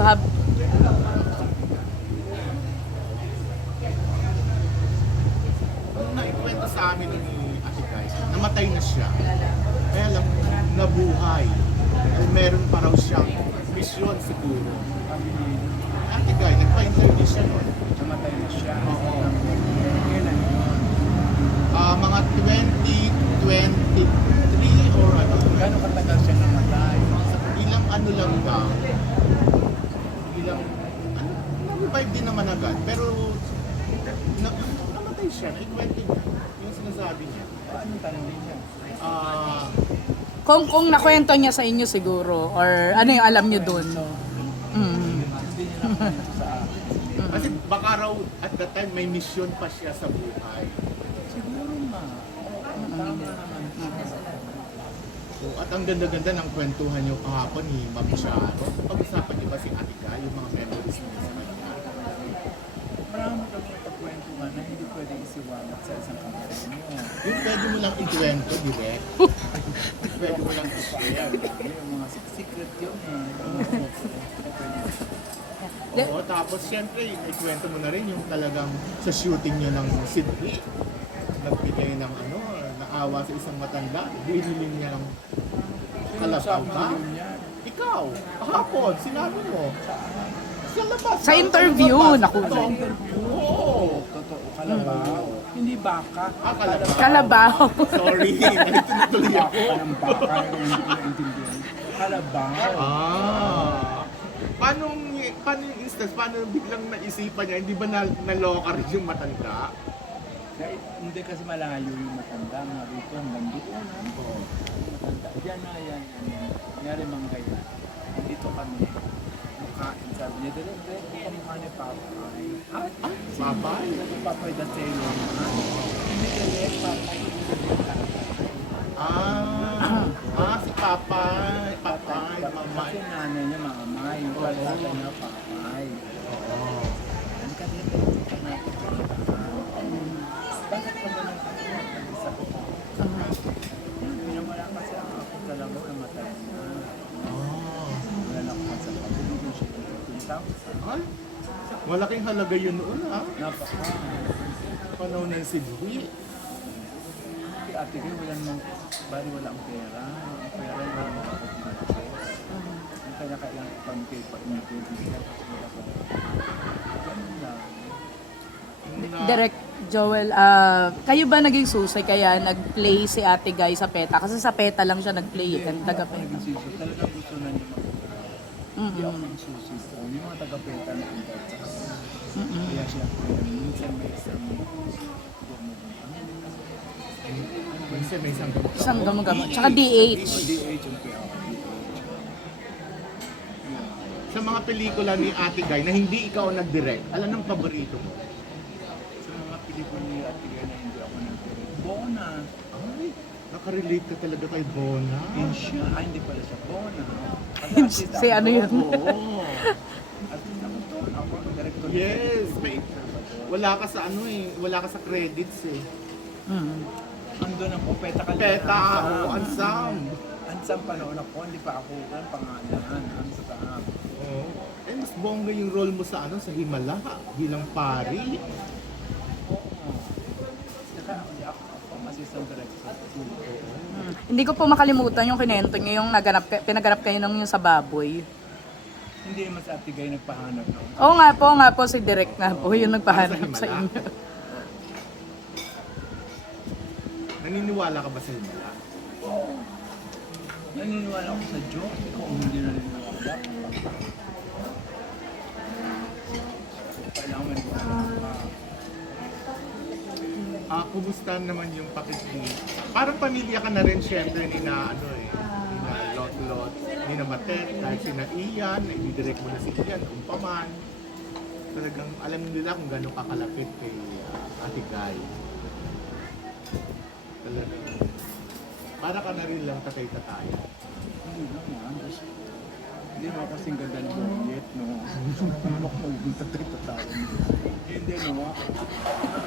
Sab Nung naikwento sa amin ni Ate namatay na siya. Kaya lang, nabuhay. Ay, meron pa raw siyang mission siguro. Ate Guy, nagpa-interview siya nun. Namatay na siya. Oo. Kailan yun? Ah, mga 2023 or ano. Gano'ng katagal siya namatay? Ilang ano lang ba? Ilang, ano, na-revive din naman agad. Pero, na, namatay siya, naikwento niya. Yung sinasabi niya. Paano tanongin niya? Ah, kung kung nakwento niya sa inyo siguro or ano yung alam niyo doon. Mm. Hindi niya nakwento sa akin. kasi baka raw at that time may mission pa siya sa buhay. Siguro ma. Tama naman. So, at ang ganda-ganda ng kwentuhan niyo kahapon ni Ma'am Shano. Pag-usapan niyo ba si Atika, yung mga memories niya sa kanya? Marami kami napagkwentuhan na hindi pwede isiwalat sa isang kampanyo. Yung pwede mo lang ikwento, direct. pwede mo lang i-share. Yung mga secret yun eh. Oo, tapos syempre, ikwento mo na rin yung talagang sa shooting niyo ng Sidri. Nagbigay ng ano, naawa sa isang matanda. Binili niya ng kalabaw ba? Ikaw, kahapon, sinabi mo. Sa labas. Sa interview, naku. Sa interview. Oo. Totoo, kalabaw. Hindi baka. Ah, kalabaw. Kalabaw. Sorry, nalito na tuloy ako. Baka ng baka, hindi ko naintindihan. Kalabaw. Ah. Paano, paano yung instance, paano biglang naisipan niya, hindi ba na, naloka rin yung matanda? Kaya, hindi kasi malayo yung matanda. Mga dito hanggang doon. Ano? Matanda. Diyan na yan. yan. Nangyari mga kaya. Dito kami. Nakain. Sabi niya, dali, dali, kamukha ni Papay. Ah, Ah, babay. Papay the Sailor. Hindi dali, Papay. Ah, ah, si Papa, Papa, Mama. Kasi nanay niya mamay. Yung Oo. tatay niya papay. Oo. Ang kanila dito ka natin. Bakit pa ba nag-isa ko pa? Pinamala kasi ang ako talaga namatay na. Ah. Wala na ako sa pagkakas. siya dito. Ay, malaking halaga yun noon ah. Napaka. Panahon ng Sidwi. Si ate ko wala namang, bali wala ang pera. Ang pera yung wala namang kapag Ang kanya kailangan pang-pay pa. Ganun lang. Direct Joel, ah, kayo ba naging susay kaya nag-play si Ate Guy sa PETA? Kasi sa PETA lang siya nag-play, eh, kan- taga PETA. Naging susi. Talagang gusto na niya mag Hindi ako ng susi ko. Yung mga taga-peta na invite sa kanya. Kaya siya, minsan may isang Minsan may isang gamot. Isang gamot-gamot. Tsaka DH. DH yung. Sa mga pelikula ni Ate Guy na hindi ikaw ang nag-direct, alam ng paborito mo? Sa mga pelikula ni Ate Gay na hindi ako nag-direct. Bona. Ay, nakarelate ka talaga kay Bona. Yun siya. Ay, hindi pala siya Bona. Si ano yun? Oo. Artist ako to. Ako ang director. Yes, may, wala ka sa ano eh, wala ka sa credits eh. Mm. Andun ako, peta ka Peta, o ansam. Ansam panahon ako, hindi pa ako ang pangalan. Ansam. Oo. Eh, mas bongga yung role mo sa ano, sa Himala, bilang pari. Oo. Saka hindi ako, ako ang assistant director. Mm. Hindi ko po makalimutan yung kinento niyo, yung naganap, pinaganap kayo ng yung sa baboy. Hindi naman sa Ate Gay nagpahanap ako. Oo nga po, nga po si Direk nga po, yung nagpahanap sa inyo. Naniniwala ka ba sa Himala? Naniniwala ako sa joke. Kung hindi naniniwala. Kailangan maniwala ka. Ah, kumusta naman yung pakikli? Parang pamilya ka na rin syempre ni na ano eh, ni na Lot Lot, ni na Matet, dahil si na Ian, na i-direct mo na si Ian, umpaman. Talagang alam nila kung gano'ng kakalapit kay ah, Ate Guy. Talagang, para ka na rin lang tatay-tataya. Hindi. Just, hindi mo kasing ganda ng no? Ano ako magpunta tayo tayo. Hindi, no?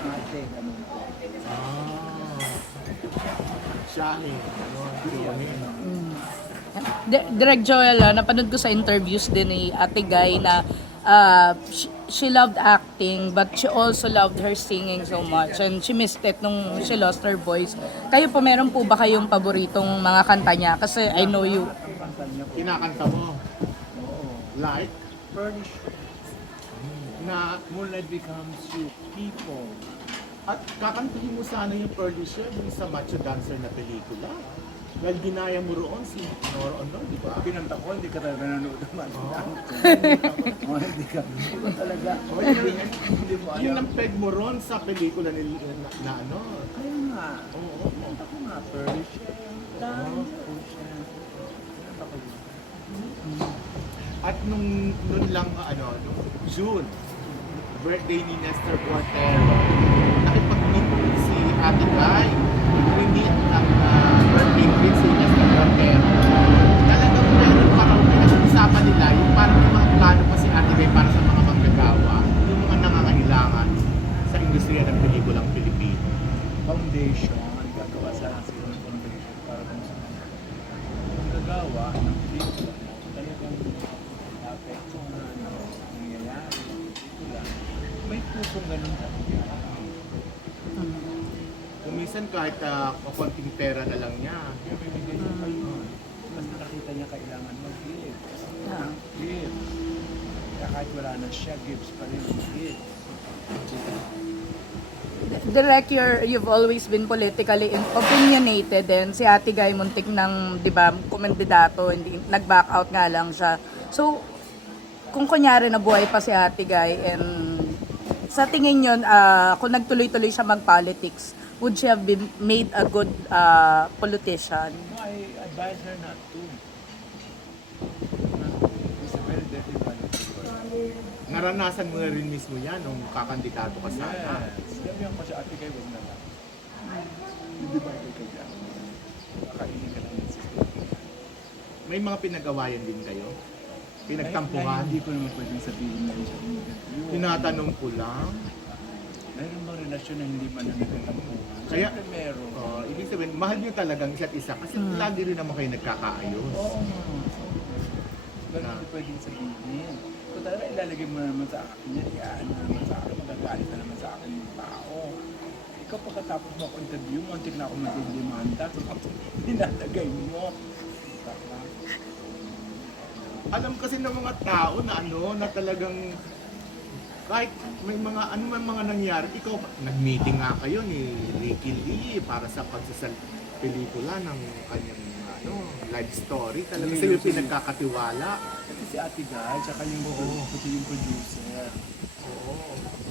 Ate. Ah. Ano. Mm. Di- Direk Joel, ah, napanood ko sa interviews din ni Ate Guy na ah, she, she loved acting but she also loved her singing so much and she missed it nung she lost her voice. Kayo po, meron po ba kayong paboritong mga kanta niya? Kasi I know you. Kinakanta mo. Like, Furnish. na Moonlight becomes you. People. At kakantahin mo sana yung Shell yung sa Macho Dancer na pelikula. Dahil ginaya mo roon si Nora Ono, di ba? Pinanta ko, hindi ka talaga nanonood naman. Oh, hindi ka. Hindi ko talaga. Oh, yun, yun, Hindi mo yun alam. ang peg mo roon sa pelikula ni, na, na ano. Kaya nga. Oo, pinanta ko nga. Persian. Dance. Ocean. Pinanta ko yun. At nung, nung lang, ano, nung June, birthday ni Nestor Cuartero, nakipag-meet si Ate Guy. We-meet ang ah, birthday meet si Nestor Cuartero. Talagang meron parang pinag-usapan nila yung parang may mga plano pa si Ate Guy para sa mga manggagawa, yung mga nangangailangan sa industriya ng pelikulang Pilipino. Foundation. Gagawa sana sila ng foundation para kung sa mga gagawa ng pelikula. Talagang naapektuhan ng nangyayari. Pelikula. May pusong ganun talaga. Kung uh, konting pera na lang niya, Kaya bibigay niya kayo. Mas nakita niya kailangan mag-give. Yeah. Give. Kaya kahit wala na siya, gives pa rin. Give. Direk, you're, you've always been politically in- opinionated din. Si Ate Guy muntik ng, di ba, kumandidato, hindi, nag-back out nga lang siya. So, kung kunyari nabuhay pa si Ate Guy and sa tingin yun, ah, kung nagtuloy-tuloy siya mag-politics, would she have been made a good ah, politician? No, I advise her not to. It's a very dirty naranasan mo na rin mismo yan nung kakandidato ka sana. Yes. Sabihan ko siya, ate kayo, huwag na lang. Hindi ba kayo kaya? Kakainin ka lang. May mga pinagawayan din kayo? Ay, Pinagtampuhan? Hindi ko naman pwedeng sabihin na siya. Tinatanong ko lang. Meron bang relasyon na hindi man na nagtatampuhan? Kaya- Siyempre meron. Uh, ibig sabihin, mahal nyo talagang isa't isa kasi lagi rin naman kayo nagkakaayos. Oo. Pero hindi pwedeng sabihin. Kung talaga ilalagay mo na naman sa akin yan, iaan mo naman sa akin, magagalit na naman sa akin yung tao. Ikaw pagkatapos mo ako interview, muntik na ako magdidemanda. Tapos dinalagay mo. Baka, Alam kasi ng mga tao na ano, na talagang kahit may mga ano man mga nangyari, ikaw nag-meeting nga kayo ni Ricky Lee para sa pagsasal pelikula ng kanyang ano, live story. Talagang sa'yo pinagkakatiwala. Kasi si Ate Guy, tsaka yung, pati yung producer. Oo.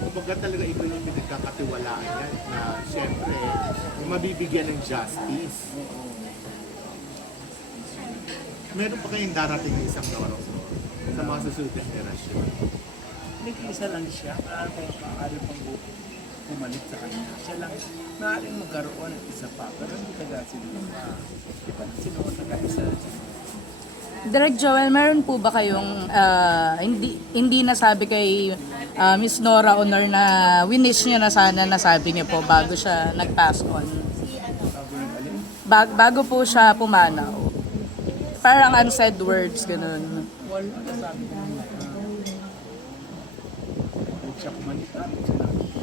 Kumbaga talaga ikaw yung pinagkakatiwalaan yan na siyempre mabibigyan ng justice. Oo. Meron pa kayong darating ng isang loro sa mga susunod na henerasyon. Nag-iisa lang siya, maaari maaari pang bumalik sa kanya. Siya lang, maaaring magkaroon ng isa pa, pero hindi ka dahil sila pa. Di ba sinuot na kayo sa Direk Joel, meron po ba kayong ah, hindi hindi nasabi kay ah, Miss Nora Honor na winish niyo na sana nasabi niyo po bago siya nag-pass on? Bag- bago po siya pumanaw. Parang unsaid words, ganun. Wala, nasabi ko naman. Huwag siya kumalit namin. Sinabi ko.